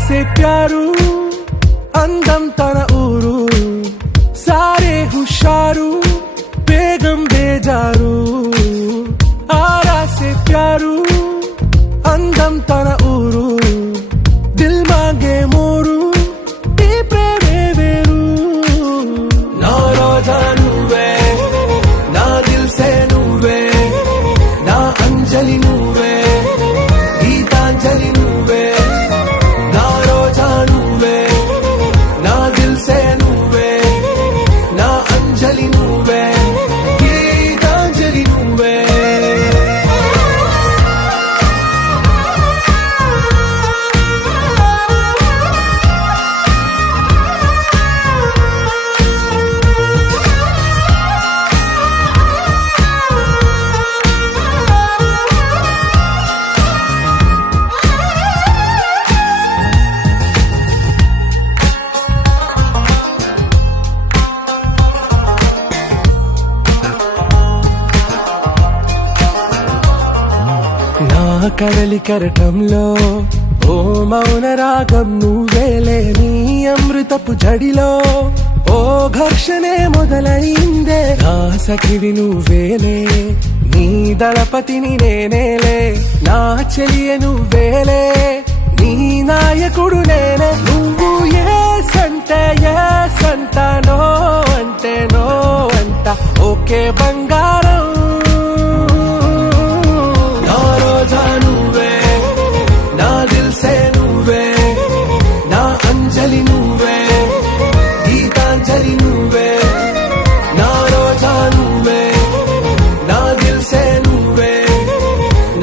से प्यारू అందం తన ఊరు సారే హుషారు బేగం బేజారు ఆరా से प्यारू అందం తన ఊరు దిల్ మాంగే మోరు ఈ ప్రేమే వేరు నా రోజా నువ్వే నా దిల్ సే నువ్వే నా అంజలి నువ్వే గీతాంజలి నువ్వే నా రోజా నువ్వే నా దిల్ సే నువ్వే నా అంజలి నువ్వే గీతాంజలి నువ్వే కడలి కరటంలో ఓ మౌన రాగం నువ్వేలే నీ అమృతపు జడిలో ఓ ఘర్షణే మొదలైందే నా సఖివి నువ్వేలే, నీ దళపతిని నేనేలే, నా చెలియ నువ్వేలే, నీ నాయకుడు నేనే. నువ్వు ఏ సంట నో అంటే నో అంట, ఓకే బంగారం. నా రోజా నువ్వే, నా దిల్సే నువ్వే, నా అంజలి నువ్వే, గీతాంజలి నువ్వే. నా రోజా నువ్వే, నా దిల్సే నువ్వే,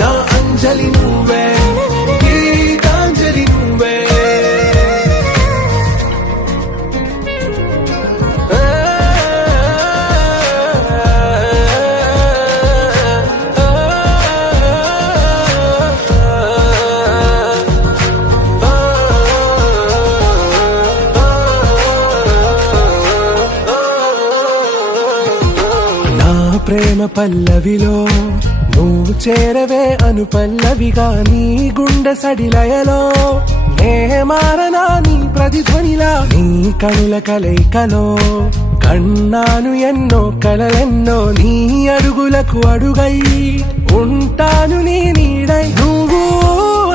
నా అంజలి నువ్వే, గీతాంజలి నువ్వే. ప్రేమ పల్లవిలో నువ్వు చేరవే అను పల్లవిగా, నీ గుండె సడిలయలో నే మారనా నీ ప్రతిధ్వనిలా. నీ కనుల కలయికలో కన్నాను ఎన్నో కలలెన్నో, నీ అడుగులకు అడుగై ఉంటాను నీ నీడై. నువ్వు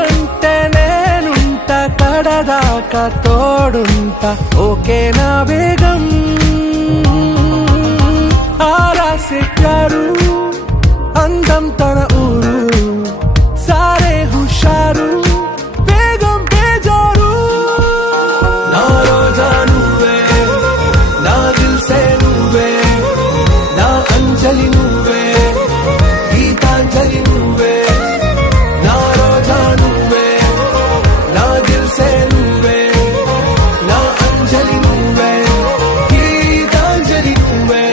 అంటే నేనుంట కడదాకా తోడుంటా, ఓకే నా వేగం. आरा से प्यारू అందం తన ఊరు, సారే హుషారు బేగం బేజారు. నా రోజా నువ్వే, నా దిల్సే నువ్వే, నా అంజలి నువ్వే, గీతాంజలి నువ్వే. నా రోజా నువ్వే, నా దిల్సే నువ్వే, నా అంజలి నువ్వే, గీతాంజలి నువ్వే.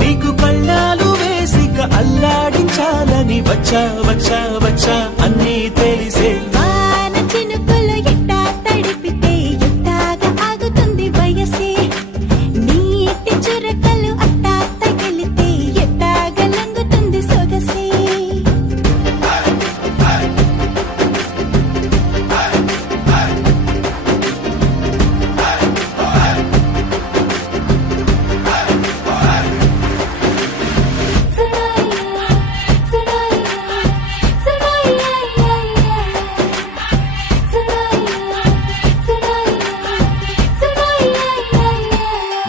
నీకు కళ్ళాలు వేసిక అల్లాడించాలని వచ్చా వచ్చా వచ్చా అన్నీ తెలిసే. వాన చినుకులు ఎట్టా తడిపితే ఎట్టాగా ఆగుతుంది వయసే, నీటి చురకలు అట్టా తగిలితే ఎట్టాగా లంగుతుంది సొగసే.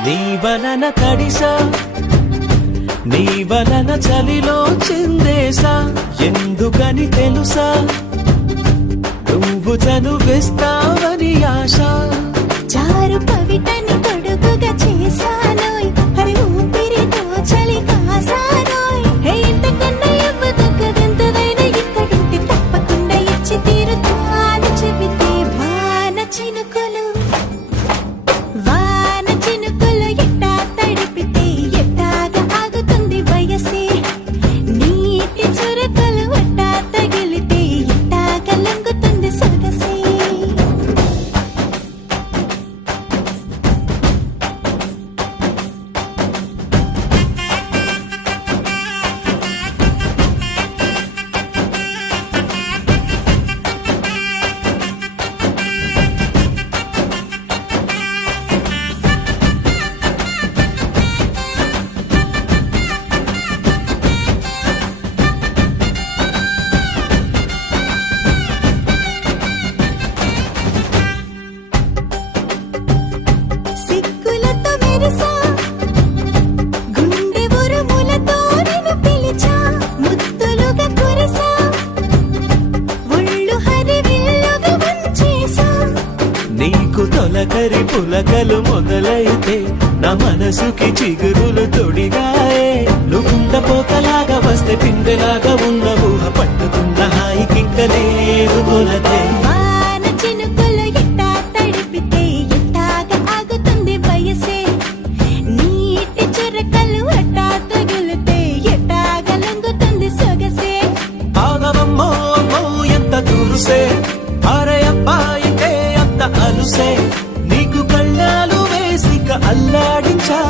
నీ వలన తడిసా, నీ వలన చలిలో చిందేసా, ఎందుకని తెలుసా నువ్వు చనువిస్తావని ఆశ. చారు పవిటని తొడుగుగా చేశానోయ్, హరి ఊపిరితో చలి కాసానోయ్. హే ఇంతకన్నా ఇవ్వదగ్గదెంతదైనా ఇక్కడుంటే తప్పకుండా ఇచ్చి తీరుతాను చెబితే. వాన చినుకులు, వాన చినుకులు ఎట్టా తడిపితే ఎట్టాగా ఆగుతుంది వయసే, నీటి చురకలు అట్టా తగిలితే ఎట్టాగా లంగుతుంది సొగసే. సిగ్గులతో మెరిసా, గుండె ఉరుములతో నిన్ను పిలిచా, ముద్దులుగా కురిసా, ఒళ్ళు హరివిల్లుగా వంచేసా. నీకు తొలకరి పులకలు మొదలైతే నా మనసుకి చిగురులు తొడిగాయే. నువ్వుండ పోకలాగా వస్తే పిందెలాగా ఉన్న ఊహ పట్టుకున్న హాయికింక లేదు కొలతే. వాన చినుకులు ఎట్టా తడిపితే ఎట్టాగా ఆగుతుంది వయసే, నీకు కళ్ళాలు వేసిక అల్లాడించాలి